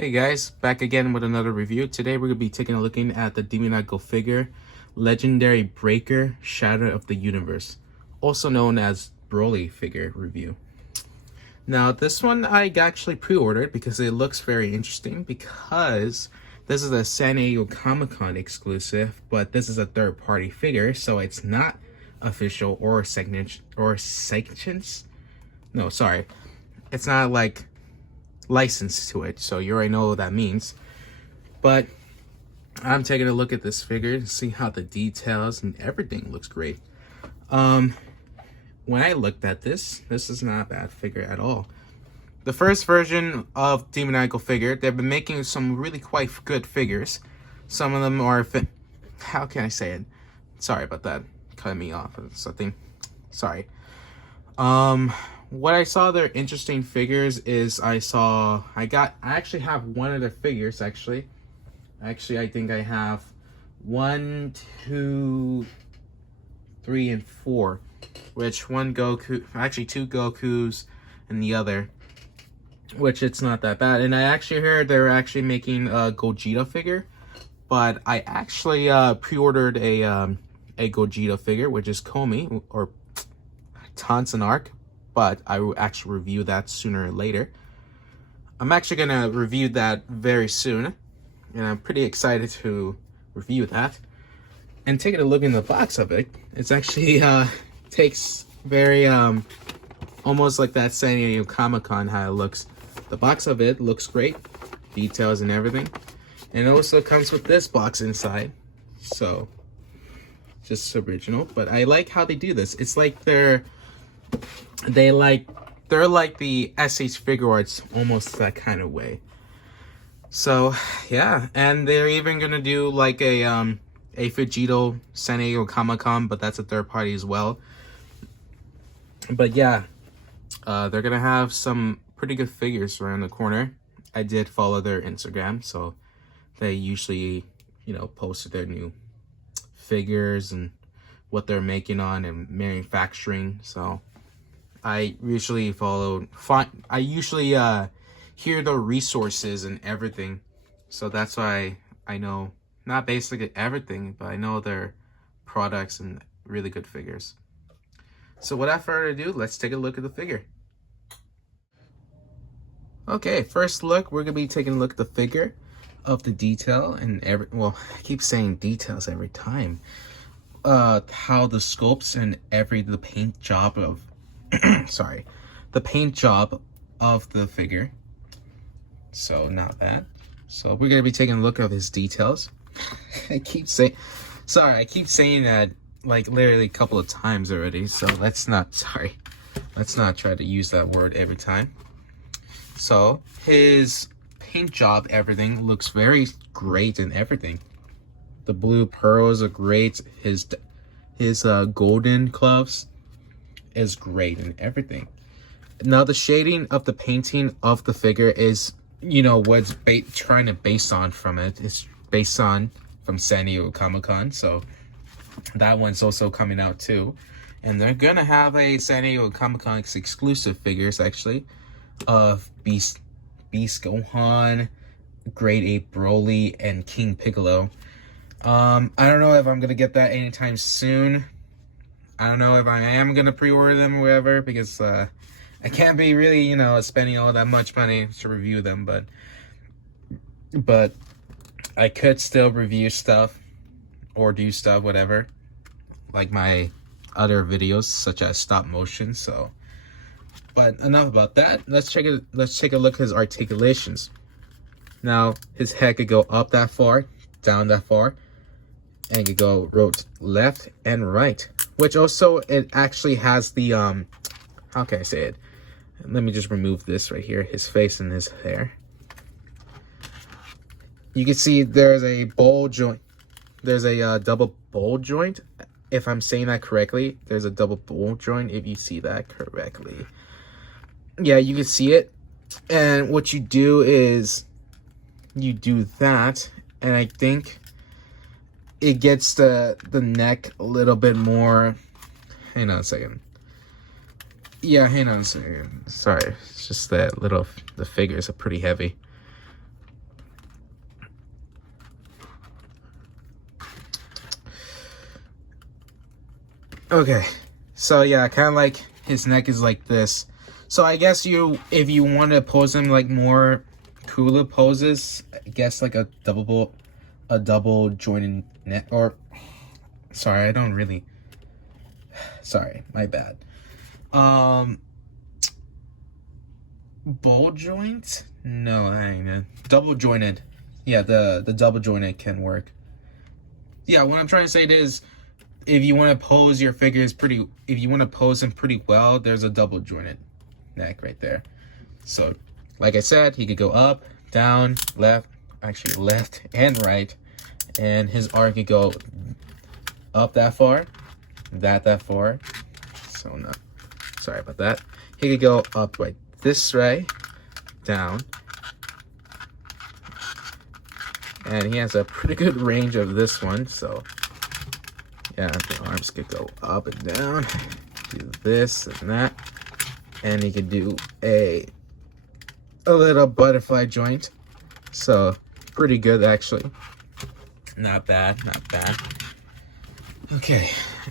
Hey guys, back again with another review. Today we're going to be taking a look at the Demoniacal figure, Legendary Breaker, Shatter of the Universe, also known as Broly figure review. Now this one I actually pre-ordered because it looks very interesting, because this is a San Diego Comic-Con exclusive, but this is a third-party figure, so it's not official or sanctions. No, sorry. It's not like license to it, so you already know what that means. But I'm taking a look at this figure to see how the details and everything looks great. When I looked at this is not a bad figure at all. The first version of Demoniacal figure, they've been making some really quite good figures. Some of them are how can I say it? Sorry about that, cutting me off or something. Sorry. What I saw their interesting figures is I actually have one of their figures actually. I think I have 1, 2, 3, and 4. Which one Goku, actually 2 Gokus and the other. Which it's not that bad. And I actually heard they're actually making a Gogeta figure. But I actually pre-ordered a Gogeta figure, which is Komi, or Tonson Arc. But I will actually review that sooner or later. I'm actually going to review that very soon. And I'm pretty excited to review that. And taking a look in the box of it, it's actually takes very almost like that San Diego Comic-Con how it looks. The box of it looks great. Details and everything. And it also comes with this box inside. So, just original. But I like how they do this. It's like they're like the SH Figure Arts, almost that kind of way. So yeah, and they're even gonna do like a Fujito San Diego Comic-Con, but that's a third party as well. But yeah, they're gonna have some pretty good figures around the corner. I did follow their Instagram, so they usually, post their new figures and what they're making on and manufacturing. So I usually hear the resources and everything. So that's why I know, not basically everything, but I know their products and really good figures. So without further ado, let's take a look at the figure. Okay, first look, we're going to be taking a look at the figure of the detail and I keep saying details every time. How the sculpts and the paint job of the paint job of the figure. So not bad. So we're gonna be taking a look at his details. I keep saying that like literally a couple of times already. So let's not try to use that word every time. So his paint job, everything looks very great and everything. The blue pearls are great. His golden gloves is great and everything. Now the shading of the painting of the figure is, what's trying to base on from it. It's based on from San Diego Comic-Con, so that one's also coming out too. And they're gonna have a San Diego Comic-Con exclusive figures actually of Beast Gohan, Grade 8 Broly, and King Piccolo. I don't know if I'm gonna get that anytime soon. I don't know if I am gonna pre-order them or whatever, because I can't be really, spending all that much money to review them, but I could still review stuff or do stuff, whatever, like my other videos such as stop motion. So, but enough about that. Let's take a look at his articulations. Now his head could go up that far, down that far, and it could go left and right, which also it actually has the how can I say it? Let me just remove this right here, his face and his hair. You can see there's a bowl joint. There's a double bowl joint. If I'm saying that correctly, there's a double bowl joint, if you see that correctly. Yeah, you can see it. And what you do is you do that, and I think it gets the neck a little bit more. Hang on a second. Yeah, hang on a second. Sorry, it's just that the figures are pretty heavy. Okay, so yeah, kind of like his neck is like this. So I guess if you want to pose him like more cooler poses, I guess like a double jointed neck, or sorry, I don't really. Sorry, my bad. Ball joint? No, that ain't it. Double jointed. Yeah, the double jointed can work. Yeah, what I'm trying to say is, if you want to pose your figures if you want to pose them pretty well, there's a double jointed neck right there. So, like I said, he could go up, down, left, actually left and right, and his arm could go up that far, that far. So no, sorry about that. He could go up like this way, down, and he has a pretty good range of this one. So yeah, the arms could go up and down, do this and that, and he could do a little butterfly joint. So pretty good actually. Not bad, not bad. Okay,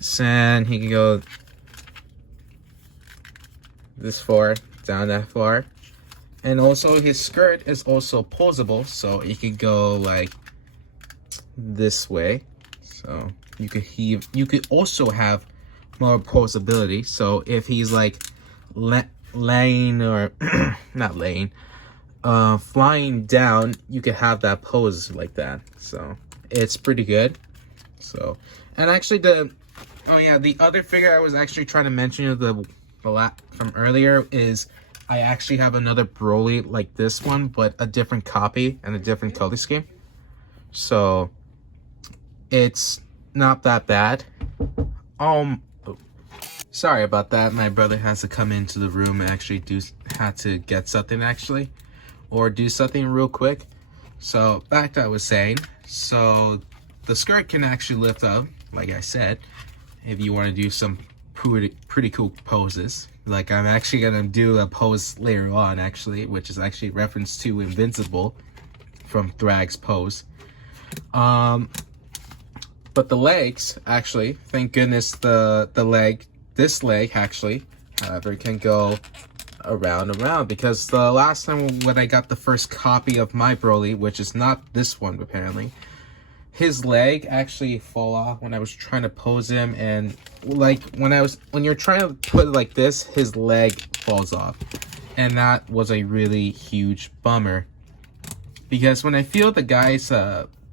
so he can go this far, down that far. And also his skirt is also posable, so it can go like this way. So you could also have more posability. So if he's like laying or not laying, flying down, you could have that pose like that. So it's pretty good. So, and actually the other figure I was actually trying to mention from earlier is I actually have another Broly like this one, but a different copy and a different color scheme. So it's not that bad. Sorry about that. My brother has to come into the room and actually had to get something actually, or do something real quick. So back to what I was saying. So the skirt can actually lift up, like I said, if you want to do some pretty cool poses. Like I'm actually gonna do a pose later on actually, which is actually reference to Invincible from Thrag's pose. But the legs actually, thank goodness this leg actually, however, can go around, because the last time when I got the first copy of my Broly, which is not this one apparently, his leg actually fall off when I was trying to pose him, and like when you're trying to put it like this, his leg falls off, and that was a really huge bummer, because when I feel the guy's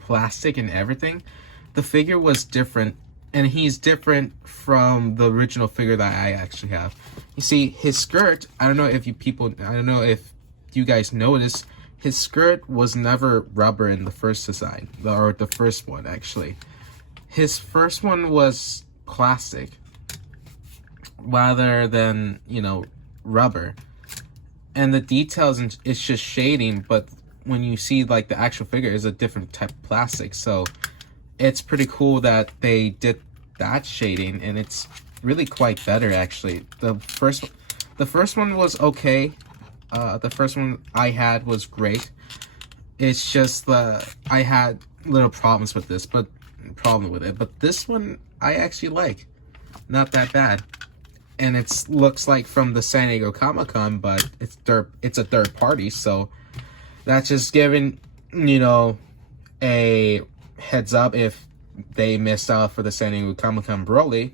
plastic and everything, the figure was different, and he's different from the original figure that I actually have. You see, his skirt, I don't know if you guys noticed, his skirt was never rubber in the first design, or the first one actually. His first one was plastic rather than, rubber. And the details, it's just shading, but when you see like the actual figure is a different type of plastic. So it's pretty cool that they did that shading, and it's really quite better actually. The first one was okay. The first one I had was great. It's just I had little problems with this, but this one I actually like. Not that bad. And it looks like from the San Diego Comic-Con, but it's a third party, so that's just giving, a heads up if they missed out for the San Diego Comic-Con Broly.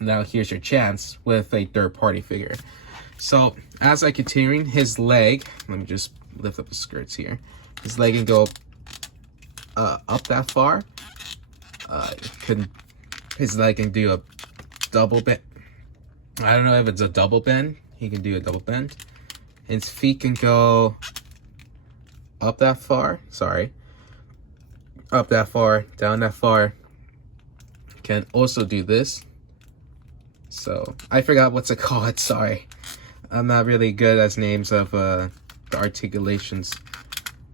Now here's your chance with a third party figure. So as I continuing, his leg, let me just lift up the skirts here. His leg can go up that far. His leg can do a double bend. I don't know if it's a double bend. He can do a double bend. His feet can go up that far. Sorry. Up that far, down that far. Can also do this. So I forgot what's it called. Sorry. I'm not really good at names of the articulations.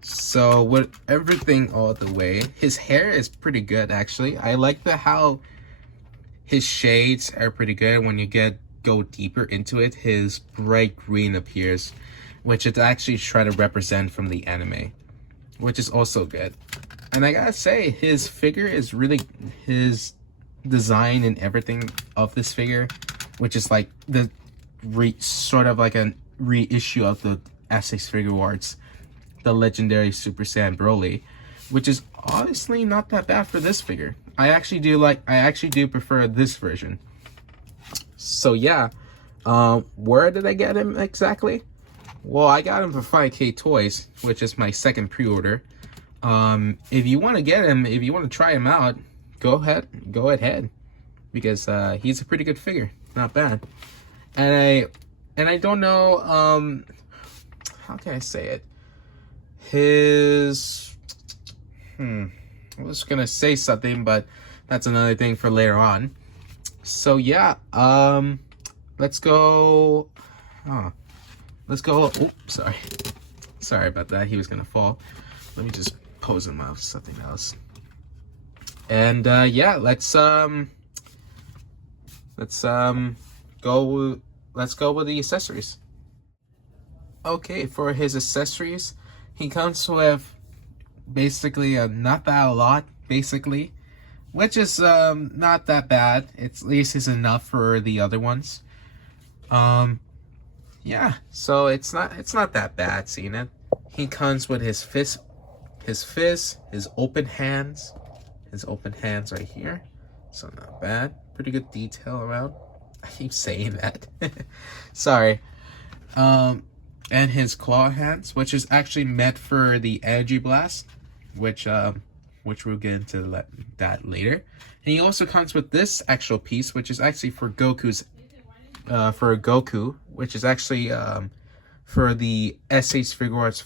So with everything all the way, his hair is pretty good actually. I like how his shades are pretty good. When you go deeper into it, his bright green appears, which it's actually trying to represent from the anime, which is also good. And I gotta say, his figure is really, his design and everything of this figure, which is like the sort of like a reissue of the Essex Figure Arts, the legendary Super Saiyan Broly, which is honestly not that bad for this figure. I actually do prefer this version. So yeah, where did I get him exactly? Well, I got him for 5K Toys, which is my second pre-order. If you want to get him, if you want to try him out, go ahead, because he's a pretty good figure, not bad. And I don't know, how can I say it? I was gonna say something, but that's another thing for later on. So yeah, let's go. Oops, sorry about that. He was gonna fall. Let me just pose him out something else. And yeah, let's go with the accessories. Okay, for his accessories, he comes with basically not that a lot, basically, which is not that bad. At least it's enough for the other ones. Yeah, so it's not that bad seeing it. He comes with his fist, his open hands right here. So not bad. Pretty good detail around. I keep saying that. Sorry. And his claw hands, which is actually meant for the energy blast, which we'll get into that later. And he also comes with this actual piece, which is actually for Goku's, which is actually for the SH Figure Arts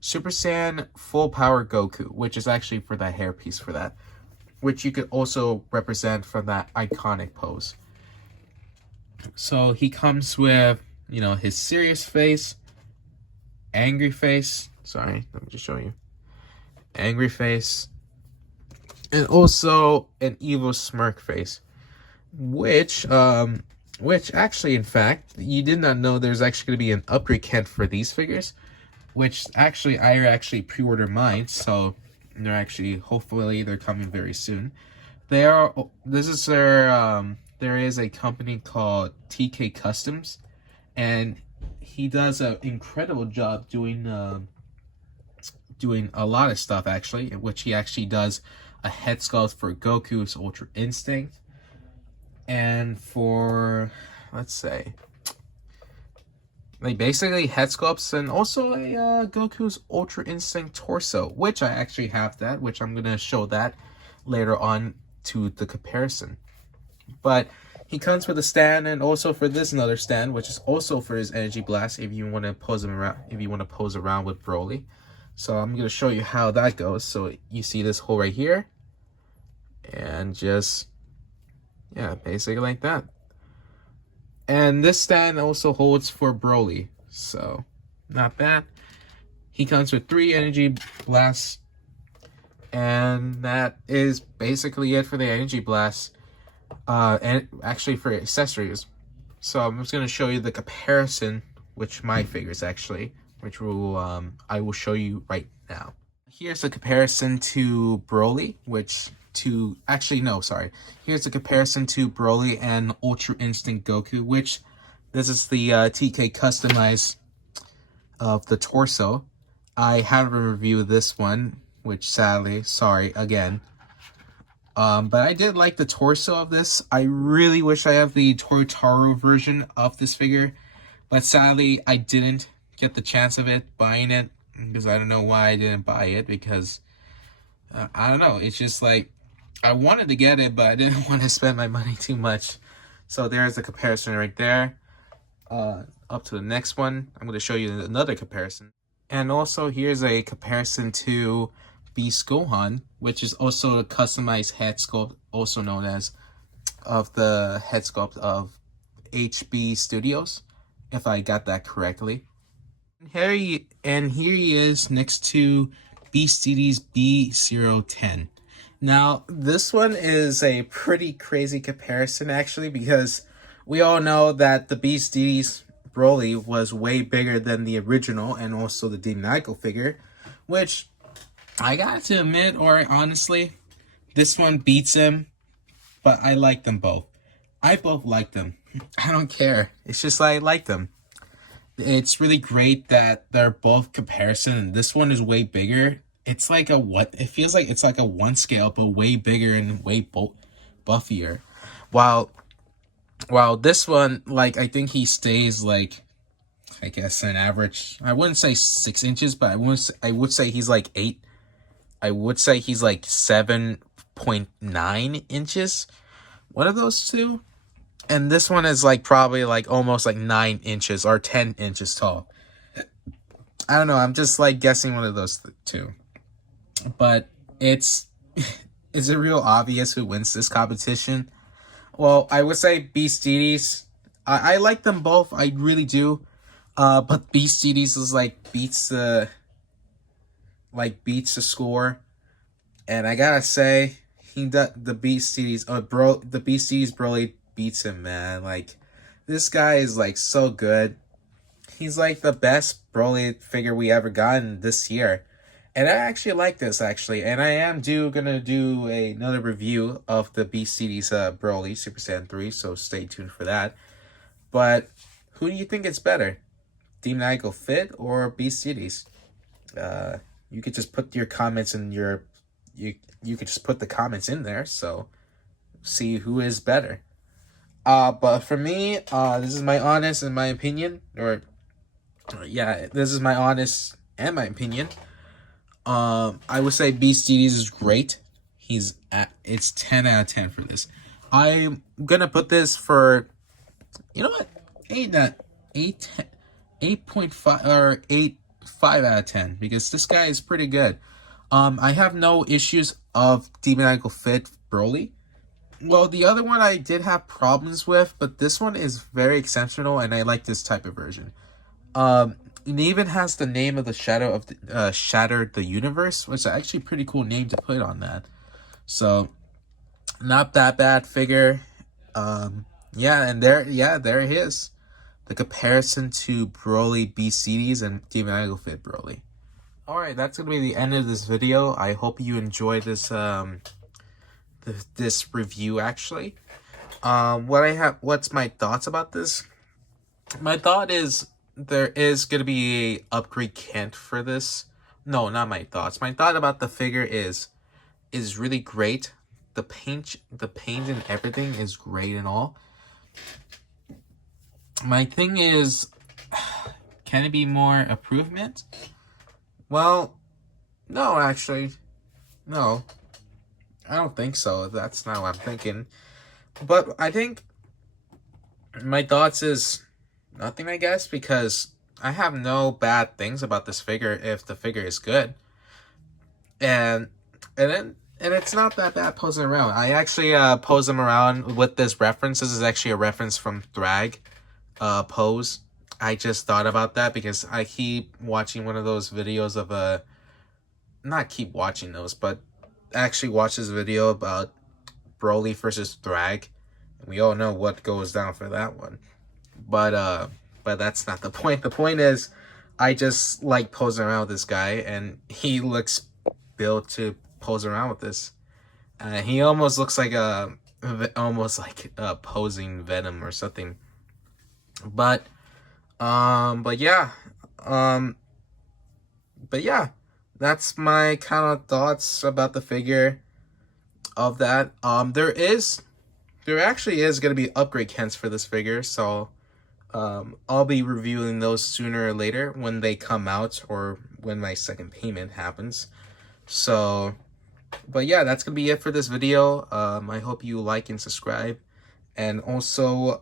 Super Saiyan Full Power Goku, which is actually for that hair piece for that, which you could also represent from that iconic pose. So he comes with, you know, his serious face, angry face. Sorry, let me just show you. Angry face. And also an evil smirk face. Which actually, in fact, you did not know there's actually going to be an upgrade kit for these figures. Which actually, I pre-ordered mine, so they're actually, hopefully, they're coming very soon. There is a company called TK Customs, and he does an incredible job doing a lot of stuff, actually, in which he actually does a head sculpt for Goku's Ultra Instinct, and for, let's say, like basically head sculpts, and also a Goku's Ultra Instinct torso, which I actually have that, which I'm going to show that later on to the comparison. But he comes with a stand, and also for this another stand, which is also for his energy blast if you want to pose him around, if you want to pose around with Broly. So I'm going to show you how that goes. So you see this hole right here, and just, yeah, basically like that. And this stand also holds for Broly, so not bad. He comes with 3 energy blasts, and that is basically it for the energy blasts. And actually for accessories. So I'm just going to show you the comparison, which my figures actually, which will I will show you right now. Here's the comparison to Broly, here's a comparison to Broly and Ultra Instinct Goku, which this is the TK customized of the torso. I haven't reviewed this one, which sadly, sorry again. But I did like the torso of this. I really wish I have the Tortaro version of this figure, but sadly I didn't get the chance of buying it, because I don't know why I didn't buy it, because I don't know, it's just like, I wanted to get it, but I didn't want to spend my money too much. So there's the comparison right there. Up to the next one, I'm going to show you another comparison. And also here's a comparison to Beast Gohan, which is also a customized head sculpt, also known as of the head sculpt of HB Studios, if I got that correctly. Here he is next to Beast Deity's B010. Now, this one is a pretty crazy comparison, actually, because we all know that the Beast Deity's Broly was way bigger than the original, and also the Demoniacal figure, which I got to admit, or honestly, this one beats him, but I like them both. I both like them. I don't care. It's just I like them. It's really great that they're both comparison, and this one is way bigger. It's like a what? It feels like it's like a one scale, but way bigger and way buffier. While this one, like I think he stays like, I guess an average. I wouldn't say 6 inches, but I would say he's like 8. I would say he's like 7.9 inches. One of those two. And this one is like probably like almost like 9 inches or 10 inches tall. I don't know. I'm just like guessing one of those two. But is it real obvious who wins this competition? Well, I would say Beastides. I like them both. I really do. But Beastides is like beats the score. And I gotta say, the Beastides Broly beats him, man. Like, this guy is like so good. He's like the best Broly figure we ever gotten this year. And I actually like this, and I am gonna do another review of the Beastides Broly Super Saiyan 3, so stay tuned for that. But who do you think is better, Demoniacal Fit or Beastides? You could just put your comments in you could just put the comments in there, so see who is better. But for me, this is my honest and my opinion, this is my honest and my opinion. I would say Beastides is great. It's 10 out of 10 for this. I'm gonna put this for, you know what, 8.5 or 8.5 out of 10, because this guy is pretty good. I have no issues of Demoniacal Fit Broly. Well, the other one I did have problems with, but this one is very exceptional, and I like this type of version. It even has the name of the shadow of the Shatter the Universe, which is actually a pretty cool name to put on that. So, not that bad figure. There it is. The comparison to Broly Beastides and Demoniacal Fit Broly. Alright, that's going to be the end of this video. I hope you enjoyed this this review, actually. What's my thoughts about this? My thought is there is going to be a upgrade Kent for this. No, not my thoughts. My thought about the figure is really great. The paint and everything is great and all. My thing is, can it be more improvement? Well, no, actually. No. I don't think so. That's not what I'm thinking. But I think my thoughts is nothing, I guess, because I have no bad things about this figure if the figure is good. And it's not that bad posing around. I actually pose him around with this reference. This is actually a reference from Thrag pose. I just thought about that because I keep watching one of those videos of not keep watching those, but actually watch this video about Broly versus Thrag. We all know what goes down for that one. But that's not the point. The point is, I just like posing around with this guy, and he looks built to pose around with this. He almost looks like a posing Venom or something. But yeah, that's my kind of thoughts about the figure of that. There actually is going to be upgrade Kents for this figure, so I'll be reviewing those sooner or later when they come out or when my second payment happens. So, but yeah, that's going to be it for this video. I hope you like and subscribe, and also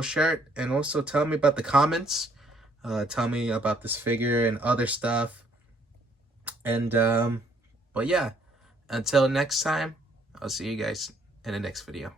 share it, and also tell me about the comments. Tell me about this figure and other stuff. And but yeah, until next time, I'll see you guys in the next video.